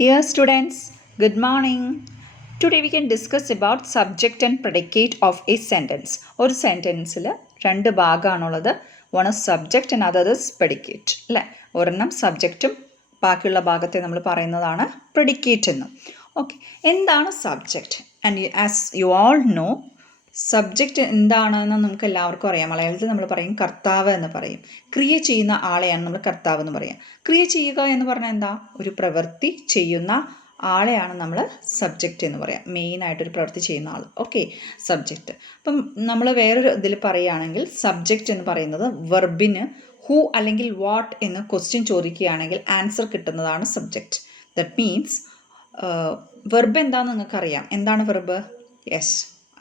Dear students, good morning. Today we can discuss about subject and predicate of a sentence. ഒരു സെൻറ്റൻസിൽ രണ്ട് ഭാഗമാണുള്ളത്. one is subject and other is predicate. അല്ലേ? ഒരെണ്ണം സബ്ജക്റ്റും ബാക്കിയുള്ള ഭാഗത്തെ നമ്മൾ പറയുന്നതാണ് predicate എന്നും. ഓക്കെ, എന്താണ് subject? And as you all no, subject എന്താണെന്ന് നമുക്ക് എല്ലാവർക്കും അറിയാം. മലയാളത്തിൽ നമ്മൾ പറയും കർത്താവ് എന്ന് പറയും. ക്രിയ ചെയ്യുന്ന ആളെയാണ് നമ്മൾ കർത്താവ് എന്ന് പറയുക. ക്രിയ ചെയ്യുക എന്ന് പറഞ്ഞാൽ എന്താ? ഒരു പ്രവൃത്തി ചെയ്യുന്ന ആളെയാണ് നമ്മൾ സബ്ജക്റ്റ് എന്ന് പറയാം. മെയിനായിട്ടൊരു പ്രവൃത്തി ചെയ്യുന്ന ആൾ. Okay, subject. അപ്പം നമ്മൾ വേറൊരു ഇതിൽ പറയുകയാണെങ്കിൽ സബ്ജക്റ്റ് എന്ന് പറയുന്നത് വെർബിന് ഹൂ അല്ലെങ്കിൽ വാട്ട് എന്ന് ക്വസ്റ്റ്യൻ ചോദിക്കുകയാണെങ്കിൽ ആൻസർ കിട്ടുന്നതാണ് സബ്ജക്റ്റ്. ദറ്റ് മീൻസ് വെർബ് എന്താണെന്ന് നിങ്ങൾക്കറിയാം. എന്താണ് വെർബ്? യെസ്,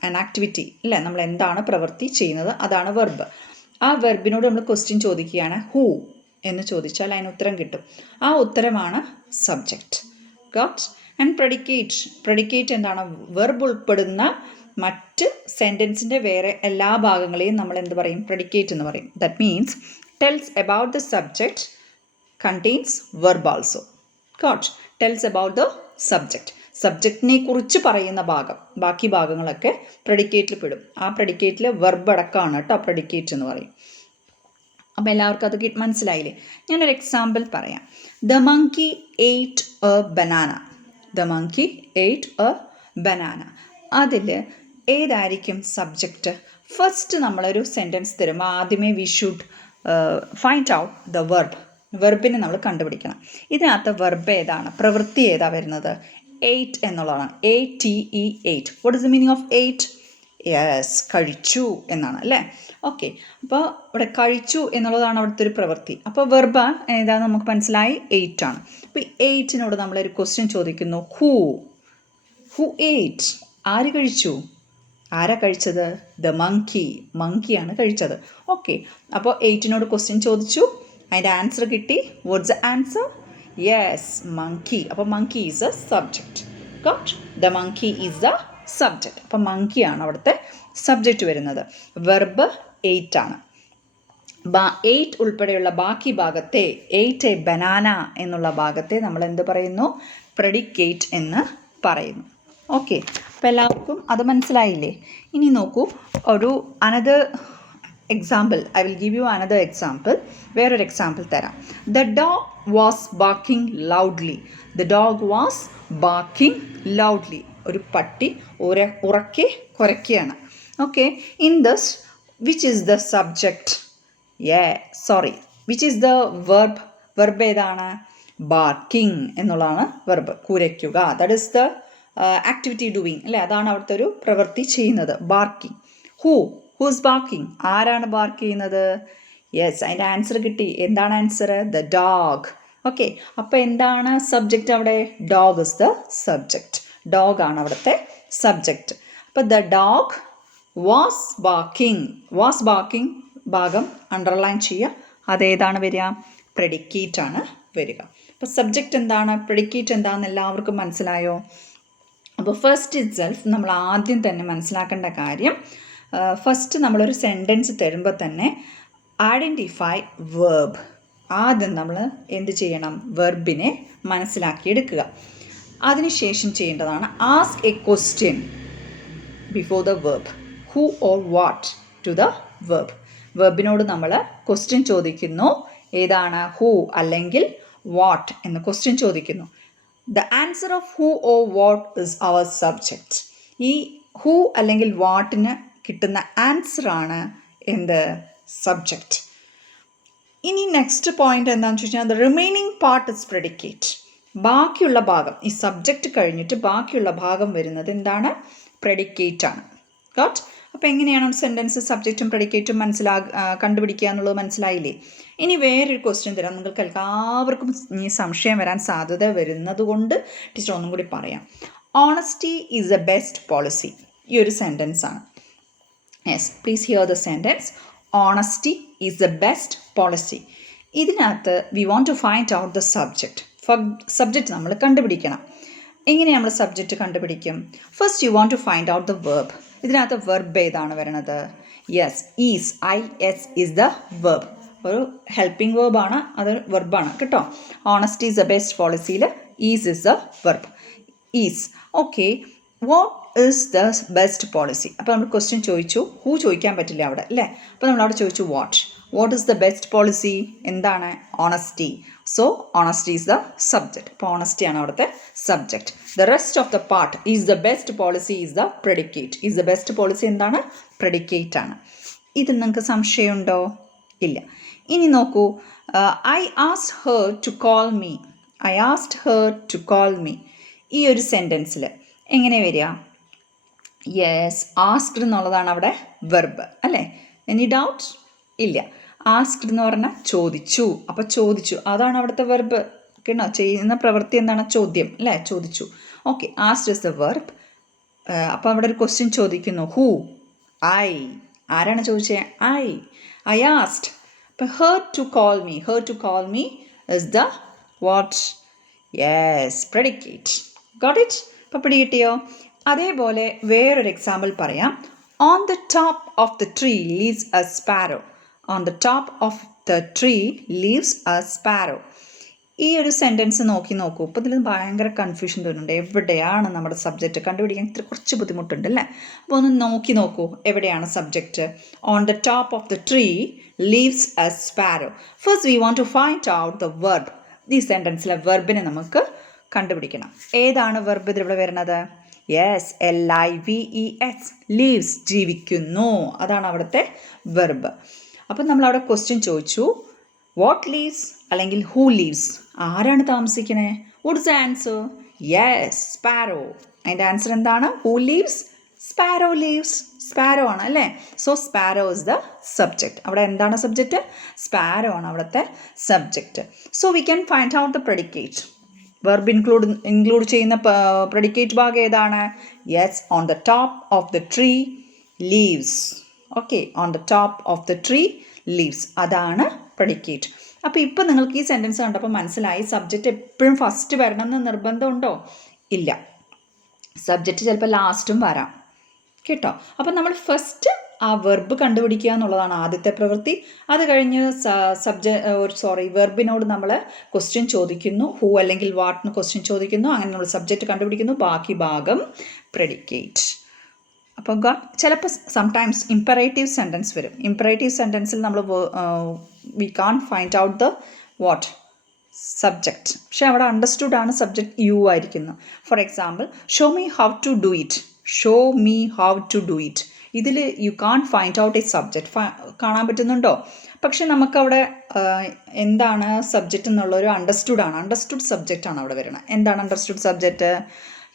ആൻ ആക്ടിവിറ്റി അല്ലേ? നമ്മൾ എന്താണ് പ്രവൃത്തി ചെയ്യുന്നത്, അതാണ് വെർബ്. ആ വെർബിനോട് നമ്മൾ ക്വസ്റ്റ്യൻ ചോദിക്കുകയാണ് ഹൂ എന്ന് ചോദിച്ചാൽ അതിന് ഉത്തരം കിട്ടും. ആ ഉത്തരമാണ് സബ്ജക്റ്റ്. ഗോട്ട്? ആൻഡ് പ്രെഡിക്കേറ്റ് എന്താണ്? വെർബ് ഉൾപ്പെടുന്ന മറ്റ് സെൻറ്റൻസിൻ്റെ വേറെ എല്ലാ ഭാഗങ്ങളെയും നമ്മൾ എന്ത് പറയും? പ്രെഡിക്കേറ്റ് എന്ന് പറയും. That means tells about the subject contains verb also. Got? Tells about the subject. സബ്ജക്റ്റിനെ കുറിച്ച് പറയുന്ന ഭാഗം, ബാക്കി ഭാഗങ്ങളൊക്കെ പ്രെഡിക്കേറ്റിൽ പെടും. ആ പ്രെഡിക്കേറ്റിൽ വെർബ് അടക്കമാണ് കേട്ടോ പ്രെഡിക്കേറ്റ് എന്ന് പറയും. അപ്പോൾ എല്ലാവർക്കും അത് മനസ്സിലായില്ലേ? ഞാനൊരു എക്സാമ്പിൾ പറയാം. The monkey ate a banana. The monkey ate a banana. അതിൽ ഏതായിരിക്കും സബ്ജക്റ്റ്? ഫസ്റ്റ് നമ്മളൊരു സെൻറ്റൻസ് തരുമ്പോൾ ആദ്യമേ we should find out the verb. വെർബിനെ നമ്മൾ കണ്ടുപിടിക്കണം. ഇതിനകത്ത് വെർബ് ഏതാണ്? പ്രവൃത്തി ഏതാ വരുന്നത്? എയ്റ്റ് എന്നുള്ളതാണ്. ATE, eight. What is the meaning of eight? Yes, കഴിച്ചു എന്നാണ് അല്ലേ? ഓക്കെ, അപ്പോൾ ഇവിടെ കഴിച്ചു എന്നുള്ളതാണ് അവിടുത്തെ ഒരു പ്രവൃത്തി. അപ്പോൾ വെർബ് ഏതാണെന്ന് നമുക്ക് മനസ്സിലായി, എയ്റ്റ് ആണ്. അപ്പോൾ എയ്റ്റിനോട് നമ്മളൊരു ക്വസ്റ്റ്യൻ ചോദിക്കുന്നു, ഹൂ എയ്റ്റ്? ആര് കഴിച്ചു? ആരാ കഴിച്ചത്? The monkey. മങ്കിയാണ് കഴിച്ചത്. ഓക്കെ, അപ്പോൾ എയ്റ്റിനോട് ക്വസ്റ്റ്യൻ ചോദിച്ചു, അതിൻ്റെ ആൻസർ കിട്ടി. What's the answer? Yes, monkey. അപ്പോൾ monkey is a subject. Got? The monkey is the subject. അപ്പോൾ മങ്കിയാണ് അവിടുത്തെ സബ്ജക്റ്റ് വരുന്നത്. വെർബ് എയ്റ്റ് ആണ്. എയ്റ്റ് ഉൾപ്പെടെയുള്ള ബാക്കി ഭാഗത്തെ, എയ്റ്റ് എ ബനാന എന്നുള്ള ഭാഗത്തെ നമ്മൾ എന്ത് പറയുന്നു? പ്രെഡിക്കേറ്റ് എന്ന് പറയുന്നു. ഓക്കെ, അപ്പോൾ എല്ലാവർക്കും അത് മനസ്സിലായില്ലേ? ഇനി നോക്കൂ, ഒരു another example. I will give you another example. വേറൊരു എക്സാമ്പിൾ തരാം. The dog was barking loudly. The dog was barking loudly. ഒരു പട്ടി ഉറക്കെ കുരയ്ക്കുകയാണ്. Okay, in this which is the subject? Which is the verb? Verb ഏതാണ്? Barking എന്നുള്ളതാണ് verb. കുരയ്ക്കുക. That is the activity doing അല്ലേ? അതാണ് അവിടുത്തെ ഒരു പ്രവൃത്തി ചെയ്യുന്നത്. ബാർക്കിംഗ്. Whose barking? ആരാണ് ബാർക്ക് ചെയ്യുന്നത്? യെസ്, അതിൻ്റെ ആൻസർ കിട്ടി. എന്താണ് ആൻസർ? The dog. ഓക്കെ, അപ്പോൾ എന്താണ് സബ്ജക്റ്റ് അവിടെ? Dog is the subject. Dog ആണ് അവിടുത്തെ സബ്ജക്റ്റ്. അപ്പോൾ the dog was barking. Was barking ഭാഗം അണ്ടർലൈൻ ചെയ്യുക. അതേതാണ് വരിക? പ്രെഡിക്കേറ്റ് ആണ് വരിക. അപ്പോൾ സബ്ജക്റ്റ് എന്താണ്, പ്രെഡിക്കേറ്റ് എന്താണെന്ന് എല്ലാവർക്കും മനസ്സിലായോ? അപ്പോൾ ഫസ്റ്റ് ഇറ്റ് സെൽഫ് നമ്മൾ ആദ്യം തന്നെ മനസ്സിലാക്കേണ്ട കാര്യം, ഫസ്റ്റ് നമ്മളൊരു സെൻറ്റൻസ് തരുമ്പോൾ തന്നെ ഐഡൻറ്റിഫൈ വേർബ്. ആദ്യം നമ്മൾ എന്ത് ചെയ്യണം? വെർബിനെ മനസ്സിലാക്കിയെടുക്കുക. അതിനുശേഷം ചെയ്യേണ്ടതാണ് ask a question before the verb. Who or what to the verb. വെർബിനോട് നമ്മൾ ക്വസ്റ്റ്യൻ ചോദിക്കുന്നു. ഏതാണ്? ഹൂ അല്ലെങ്കിൽ വാട്ട് എന്ന് ക്വസ്റ്റ്യൻ ചോദിക്കുന്നു. The answer of who or what is our subject. ഈ ഹൂ അല്ലെങ്കിൽ വാട്ടിന് കിട്ടുന്ന ആൻസറാണ് എന്ത്? സബ്ജക്റ്റ്. ഇനി നെക്സ്റ്റ് പോയിന്റ് എന്താണെന്ന് ചോദിച്ചാൽ the remaining part is predicate. ബാക്കിയുള്ള ഭാഗം, ഈ സബ്ജക്റ്റ് കഴിഞ്ഞിട്ട് ബാക്കിയുള്ള ഭാഗം വരുന്നത് എന്താണ്? പ്രെഡിക്കേറ്റ് ആണ്. ഗോട്ട്? അപ്പോൾ എങ്ങനെയാണ് സെൻറ്റൻസ് സബ്ജക്റ്റും പ്രെഡിക്കേറ്റും കണ്ടുപിടിക്കുക എന്നുള്ളത് മനസ്സിലായില്ലേ? ഇനി വേറൊരു ക്വസ്റ്റ്യൻ തരാം. നിങ്ങൾക്ക് എല്ലാവർക്കും ഈ സംശയം വരാൻ സാധ്യത വരുന്നത് കൊണ്ട് ടീച്ചർ ഒന്നും കൂടി പറയാം. Honesty is a best policy. ഈ ഒരു സെൻറ്റൻസ് ആണ്. Yes, please hear the sentence. Honesty is the best policy. ഇതിനകത്ത് we want to find out the subject. Subject നമ്മൾ കണ്ടുപിടിക്കണം. എങ്ങനെ നമ്മൾ സബ്ജക്റ്റ് കണ്ടുപിടിക്കും? First you want to find out the verb. ഇതിനകത്ത് വെർബ് ഏതാണ് വരുന്നത്? Yes, is. IS is the verb. ഒരു ഹെൽപ്പിംഗ് വേർബാണ്, അത് വെർബാണ് കേട്ടോ. ഓണസ്റ്റി ഈസ് ദ ബെസ്റ്റ് പോളിസിയിൽ is is the verb. Is. Okay, what is the best policy? അപ്പോൾ നമ്മൾ ക്വസ്റ്റ്യൻ ചോദിച്ചു, ഹൂ ചോദിക്കാൻ പറ്റില്ല അവിടെ അല്ലേ. അപ്പോൾ നമ്മളവിടെ ചോദിച്ചു what is the best policy? എന്താണ്? Honesty. So honesty is the subject. അപ്പോൾ ഓണസ്റ്റിയാണ് അവിടുത്തെ subject. The rest of the part is the best policy is the predicate. Is the best policy എന്താണ്? പ്രെഡിക്കേറ്റ് ആണ്. ഇത് നിങ്ങൾക്ക് സംശയമുണ്ടോ? ഇല്ല. ഇനി നോക്കൂ, I asked her to call me. I asked her to call me. ഈ ഒരു സെൻറ്റൻസിൽ എങ്ങനെ വരിക? യെസ്, ആസ്ക്ഡ് എന്നുള്ളതാണ് അവിടെ വെർബ് അല്ലേ. Any doubt? ഇല്ല. ആസ്ക്ഡ് എന്ന് പറഞ്ഞാൽ ചോദിച്ചു. അപ്പോൾ ചോദിച്ചു, അതാണ് അവിടുത്തെ വെർബ് കേട്ടോ. ചെയ്യുന്ന പ്രവൃത്തി എന്താണ്? ചോദ്യം അല്ലേ, ചോദിച്ചു. Okay, asked is the verb. അപ്പോൾ അവിടെ ഒരു ക്വസ്റ്റ്യൻ ചോദിക്കുന്നു, ഹൂ? ഐ. ആരാണ് ചോദിച്ചത്? I asked. അപ്പോൾ her to call me. Her to call me is the what? Yes, predicate. Got it? ഇപ്പോൾ പിടികിട്ടിയോ? അതേപോലെ വേറൊരു എക്സാമ്പിൾ പറയാം. On the top of the tree lives a sparrow. On the top of the tree lives a sparrow. ഈ ഒരു sentence നോക്കൂ. ഇപ്പോൾ ഇതിൽ ഭയങ്കര കൺഫ്യൂഷൻ തോന്നുന്നുണ്ട്. എവിടെയാണ് നമ്മുടെ സബ്ജക്റ്റ് കണ്ടുപിടിക്കാൻ ഇത്ര കുറച്ച് ബുദ്ധിമുട്ടുണ്ട് അല്ലേ. അപ്പോൾ ഒന്ന് നോക്കൂ, എവിടെയാണ് subject? On the top of the tree lives a sparrow. First we want to find out the verb. ഈ സെൻറ്റൻസിലെ വെർബിനെ നമുക്ക് കണ്ടുപിടിക്കണം. ഏതാണ് വെർബ് ഇതിവിടെ വരുന്നത്? Yes, LIVES. ലീവ്സ്, ജീവിക്കുന്നു. അതാണ് അവിടുത്തെ വെർബ്. അപ്പം നമ്മളവിടെ ക്വസ്റ്റ്യൻ ചോദിച്ചു, വാട്ട് ലീവ്സ് അല്ലെങ്കിൽ ഹൂ ലീവ്സ്? ആരാണ് താമസിക്കണേ? What is the answer? Yes, sparrow. അതിൻ്റെ ആൻസർ എന്താണ്? Who lives? Sparrow lives. Sparrow ആണ് അല്ലേ. So sparrow is the subject. അവിടെ എന്താണ് സബ്ജക്റ്റ്? സ്പാരോ ആണ് അവിടുത്തെ subject. So we can find out the predicate. Verb include ചെയ്യുന്ന പ്രെഡിക്കേറ്റ് ഭാഗം ഏതാണ്? Yes, on the top of the tree lives. Okay, on the top of the tree lives, അതാണ് predicate. അപ്പോൾ ഇപ്പോൾ നിങ്ങൾക്ക് ഈ സെൻറ്റൻസ് കണ്ടപ്പോൾ മനസ്സിലായി സബ്ജക്റ്റ് എപ്പോഴും ഫസ്റ്റ് വരണം എന്ന് നിർബന്ധമുണ്ടോ? ഇല്ല. സബ്ജക്റ്റ് ചിലപ്പോൾ ലാസ്റ്റും വരാം കേട്ടോ. അപ്പം നമ്മൾ ഫസ്റ്റ് ആ വെർബ് കണ്ടുപിടിക്കുക എന്നുള്ളതാണ് ആദ്യത്തെ പ്രവൃത്തി. അത് കഴിഞ്ഞ് വെർബിനോട് നമ്മൾ ക്വസ്റ്റ്യൻ ചോദിക്കുന്നു, ഹൂ അല്ലെങ്കിൽ വാട്ട്ന്ന് ക്വസ്റ്റ്യൻ ചോദിക്കുന്നു, അങ്ങനെ നമ്മൾ സബ്ജക്റ്റ് കണ്ടുപിടിക്കുന്നു, ബാക്കി ഭാഗം പ്രെഡിക്കേറ്റ്. അപ്പോൾ ചിലപ്പോൾ സംടൈംസ് ഇമ്പറേറ്റീവ് സെൻറ്റൻസ് വരും. ഇമ്പറേറ്റീവ് സെൻറ്റൻസിൽ നമ്മൾ we can find out the what? Subject. പക്ഷേ അവിടെ അണ്ടർസ്റ്റുഡ് ആണ് സബ്ജക്റ്റ് യു ആയിരിക്കുന്നു. For example, show me how to do it. Show me how to do it. ഇതിൽ you can find out a subject. കാണാൻ പറ്റുന്നുണ്ടോ? പക്ഷെ നമുക്കവിടെ എന്താണ് സബ്ജക്റ്റ് എന്നുള്ളൊരു അണ്ടർസ്റ്റുഡ് ആണ്. അണ്ടർസ്റ്റുഡ് സബ്ജക്റ്റ് ആണ് അവിടെ വരുന്നത്. എന്താണ് understood subject?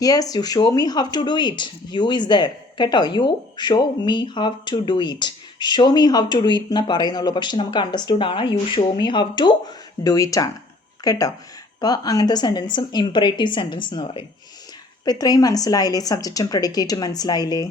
Yes, you show me how to do it. You is there കേട്ടോ. You show me how to do it. Show me how to do it എന്ന് പറയുന്നുള്ളൂ. പക്ഷെ നമുക്ക് അണ്ടർസ്റ്റുഡ് ആണ്. You show me how to do it ആണ് കേട്ടോ. അപ്പോൾ അങ്ങനത്തെ സെൻറ്റൻസും ഇമ്പറേറ്റീവ് സെൻറ്റൻസ് എന്ന് പറയും. അപ്പോൾ ഇത്രയും മനസ്സിലായില്ലേ? സബ്ജക്റ്റും പ്രെഡിക്കേറ്റും മനസ്സിലായില്ലേ?